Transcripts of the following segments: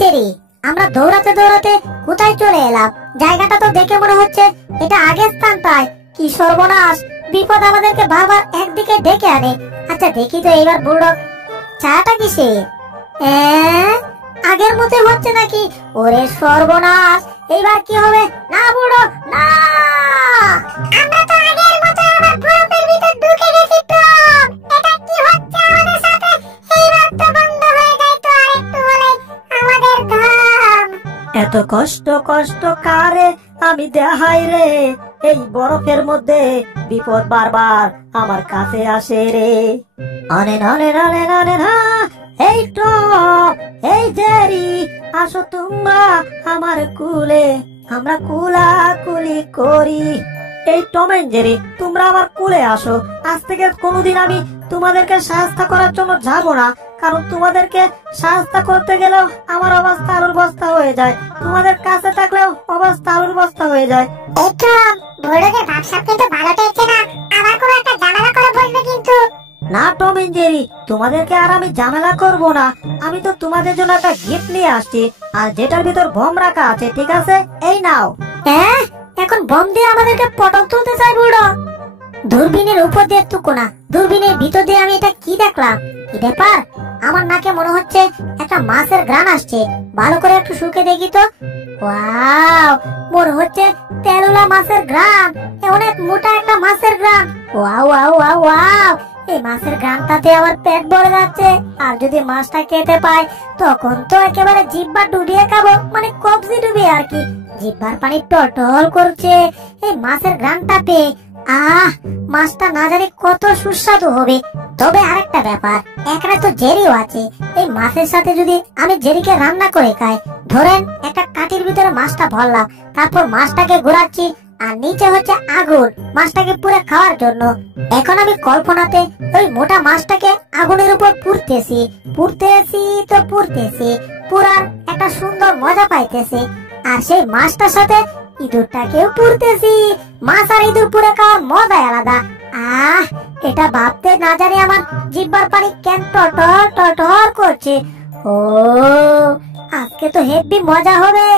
Jerry, আমরা দৌড়াতে দৌড়াতে কোথায় চলে এলাম? জায়গাটা তো দেখে মনে হচ্ছে এটা আগের স্থানটায়। কি সর্বনাশ, বিপদ আমাদেরকে বারবার একদিকে ডেকে আনে। আচ্ছা দেখি তো এইবার বুড়োক ছায়াটা কিসের? আগের মতো হচ্ছে নাকি? ওরে সর্বনাশ, এইবার কি হবে? না বুড়ো না, আমরা তো আগের মতো আবার বরফের ভিতর ঢুকে গেছি। তো এটা কি হচ্ছে আমাদের সাথে? এইবার তো বন্ধ হয়ে যায় তো, আরেকটু হলে আমাদের ধাম। এত কষ্ট কষ্ট কারে আমি দেখাই রে, এই বরফের মধ্যে বিপদ বারবার আমার কাছে আসে রে। অনেন অনেন অনেন অনেন এই তো, এই জেরি, আসো তোমরা আমার কুলে, আমরা কুলাকুলি করি। এই টম এন্ড জেরি, তোমরা আমার কুলে আসো। আজ থেকে কোনোদিন আমি তোমাদেরকে সাহায্য করার জন্য যাব না, কারণ তোমাদেরকে সাহায্য করতে গেলেও আমার অবস্থা আলুর বস্তা হয়ে যায়, তোমাদের কাছে থাকলেও অবস্থা আলুর বস্তা হয়ে যায়। এই তো বড়কে ভাবসাব কিন্তু ভালো টেকছে না, আবার কোনো একটা ঝামেলা করে বসবে কিন্তু। না টম এন্ড জেরি, তোমাদেরকে আর আমি ঝামেলা করব না। আমি তো তোমাদের জন্য একটা গিফট নিয়ে আসছি, আর যেটার ভিতর বম রাখা আছে, ঠিক আছে? এই নাও। এখন বম দিয়ে আমাদেরকে পটল তুলতে চাই বুড়ো? দূরবীনের উপর দিয়ে তুকো না, দূরবীনের ভিতর দিয়ে আমি এটা কি দেখলাম? কি ব্যাপার? আমার নাকে মনে হচ্ছে একটা মাছের ঘ্রাণ আসছে। ভালো করে একটু শুকে দেখি তো। ওয়াও, মনে হচ্ছে তেলুলা মাছের ঘ্রাণ, অনেক মোটা একটা মাছের ঘ্রাণ। ওয়াও ওয়াও ওয়াও ওয়াও, এই মাছের ঘ্রাণটাতে আমার পেট ভরে যাচ্ছে। আর যদি মাছটা খেতে পাই তখন তো একেবারে জিহ্বা ডুবিয়ে খাবো, মানে কবজি ডুবিয়ে আর কি। জিহ্বার পানি টলটল করছে এই মাছের ঘ্রাণটা পেয়ে। মাছটা না জানি কত সুস্বাদু হবে। তবে আরেকটা ব্যাপার, এখানে তো জেরিও আছে। এই মাছের সাথে যদি আমি জেরিকে রান্না করে খাই, ধরেন একটা কাঠির ভিতরে মাছটা ভরলাম, তারপর মাছটাকে ঘোরাচ্ছি, আর নিচে হচ্ছে আগুন মাছটাকে পুরো খাওয়ার জন্য। এখন আমি কল্পনাতে ওই মোটা মাছটাকে আগুনের উপর পুড়তেছি, পুরার একটা সুন্দর মজা পাইতেছি। আর সেই মাছটার সাথে ইঁদুরটাকেও পুড়তেছি। মাছ আর ইঁদুর পুড়ে খাওয়ার মজাই আলাদা। এটা ভাবতে না জানি আমার জিহ্বার পানি কেন টটর টটর করছে। ও, আজকে তো হেভি মজা হবে।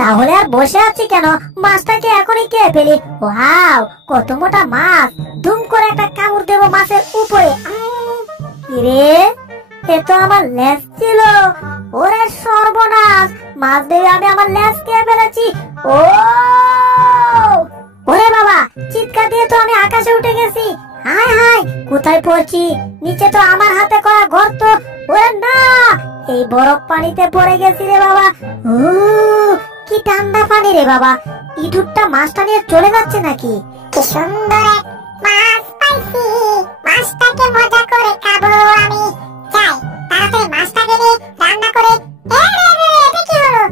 তাহলে আর বসে আছি কেন, মাছটাকে এখনই খেয়ে ফেলি। ওয়াও, কত মোটা মাছ! ধুম করে একটা কামড় দেবো মাছের উপরে। কিরে, এ তো আমার লেজ ছিল। ওরে সর্বনাশ, মাছ দেবে আমি আমার লেজ খেয়ে ফেলেছি। ওরে বাবা, চিৎকার দিয়ে তো আমি আকাশে উঠে গেছি। হায় হায়, কোথায় পড়ছি? নিচে তো আমার হাতে করা গর্ত। ওরে না, এই বরফ পানিতে পড়ে গেছি রে বাবা। কি ঠান্ডা পানি রে বাবা। ইঁদুরটা মাছটা নিয়ে চলে যাচ্ছে নাকি? কি সুন্দর এক মাছ পাইছি, মাছটাকে মজা করে খাবো আমি। যাই, তাড়াতাড়ি মাছটাকে নিয়ে রান্না করে। এটা কি হলো?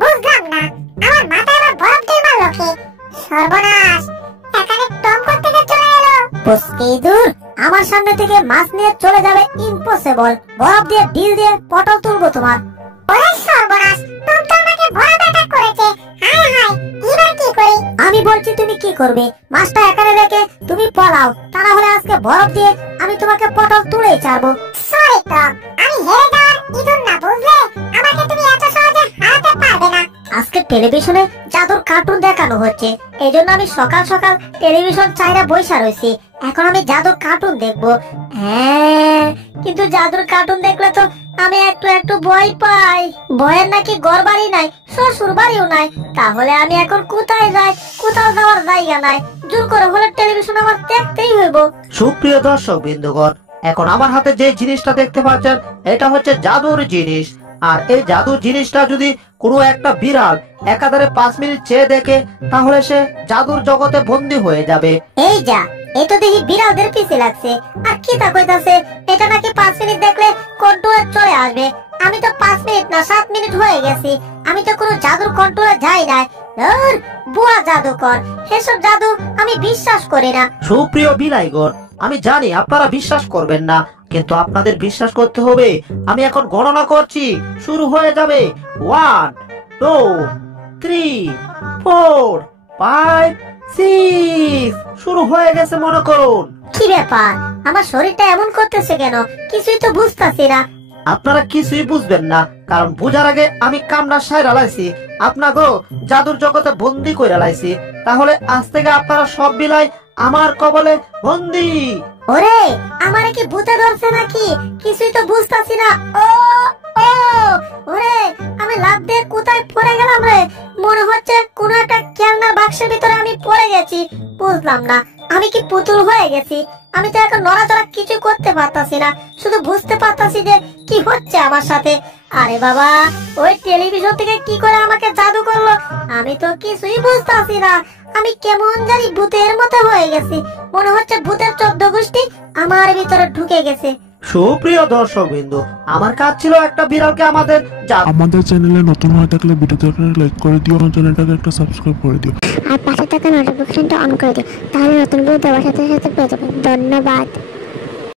বুঝলাম না, আমার মাথায় আবার বরফ দিয়ে মারলো কে? সর্বনাশ, এখানে টম করতে চলে এলো। পুষ্টি ইঁদুর, আমার সামনে থেকে মাছ নিয়ে চলে যাবে ইম্পসিবল। বরফ দিয়ে ডিল দিয়ে পটল তুলবো তোমার। ওরে সর্বনাশ, টম তো আমাকে বরফ অ্যাটাক করেছে। হায় হায়, এবার কি করি? আমি বলছি তুমি কি করবে, মাছটা এখানে রেখে তুমি পলাও, তা না হলে আজকে বরফ দিয়ে আমি তোমাকে পটল তুলেই ছাড়বো। সরি টম, আমি হেরে যাওয়ার ইঁদুর না, বুঝলে? আমাকে তুমি এত সহজে হারাতে পারবে না। আজকে টেলিভিশনে জাদুর কার্টুন দেখানো হচ্ছে, এই জন্য আমি সকাল সকাল টেলিভিশন চাইরা বইসা রয়েছি। এখন আমি জাদুর কার্টুন দেখবো। কিন্তু জাদুর কার্টুন দেখলে তো আমি একটু একটু ভয় পাই। ভয়ের নাকি ঘর বাড়ি নাই, শ্বশুর বাড়িও নাই। তাহলে আমি এখন কোথায় যাই? কোথাও যাওয়ার জায়গা নাই। জোর করে হলে টেলিভিশন আমার দেখতেই হইব। সুপ্রিয় দর্শক বিন্দুগণ, এখন আমার হাতে যে জিনিসটা দেখতে পাচ্ছেন, এটা হচ্ছে জাদুর জিনিস। আর এই জাদুর জিনিসটা যদি কোনো একটা বিড়াল একাধারে 5 মিনিট চেয়ে দেখে, তাহলে সে জাদুর জগতে বন্দী হয়ে যাবে। এই যা, এই তো দেখি বিড়ালদের পিছে লাগছে। আর কি তা কইতাছে, এটা নাকি 5 মিনিট দেখলে কন্ট্রোলে চলে আসবে। আমি তো 5 মিনিট না 7 মিনিট হয়ে গেছি। আমি তো কোনো জাদুর কন্ট্রোলে যাই নাই। বুয়া জাদুকর, এসব জাদু আমি বিশ্বাস করি না। সুপ্রিয় বিলাইগণ, আমি জানি আপনারা বিশ্বাস করবেন না, কিন্তু আপনাদের বিশ্বাস করতে হবে। আমি এখন গণনা করছি, শুরু হয়ে যাবে। 1 2 3 4 5 6। শুরু হয়ে গেছে মনে করুন। কি ব্যাপার, আমার শরীরটা এমন করতেছে কেন? কিছুই তো বুঝতাছি না। আপনারা কিছুই বুঝবেন না, কারণ বুঝার আগে আমি কামনা সাইরা লাইছি, আপনাগো জাদুর জগতে বন্দি কইরা লাইছি। তাহলে আজ থেকে আপনারা সব বিলাই আমার কবলে বন্দি। ওরে আমারে কি ভূতে ধরছে নাকি? কিছুই তো বুঝতাছি না। ও ও ওরে আমি লাফ দিয়ে কোথায় পড়ে গেলাম রে? মনে হচ্ছে কোন একটা খেলনার বাক্সের ভিতরে আমি পড়ে গেছি। বুঝলাম না, আমি কি পুতুল হয়ে গেছি? আমি তো এখন নড়াচড়া কিছু করতে পারতাছি না, শুধু বুঝতে পারতাছি যে কি হচ্ছে আমার সাথে। আরে বাবা, ওই টেলিভিশন থেকে কি করে আমাকে জাদু করলো? আমি তো কিছুই বুঝতাছি না। আমি কেমন জানি ভূতের মতো হয়ে গেছি। মনে হচ্ছে ভূতের 14 গোষ্ঠী আমার ভিতরে ঢুকে গেছে। সুপ্রিয় দর্শক বিন্দু, আমার কাজ ছিল একটা বিড়ালকে আমাদের আমাদের চ্যানেলে নতুন হয়ে থাকলে ভিডিওতে লাইক করে দিও, আমার চ্যানেলটাকে একটা সাবস্ক্রাইব করে দিও। আর পাশে থাকা নোটিফিকেশনটা অন করে দিও, তাহলে নতুন ভিডিও দেওয়ার সাথে সাথে পেয়ে যাবেন। ধন্যবাদ।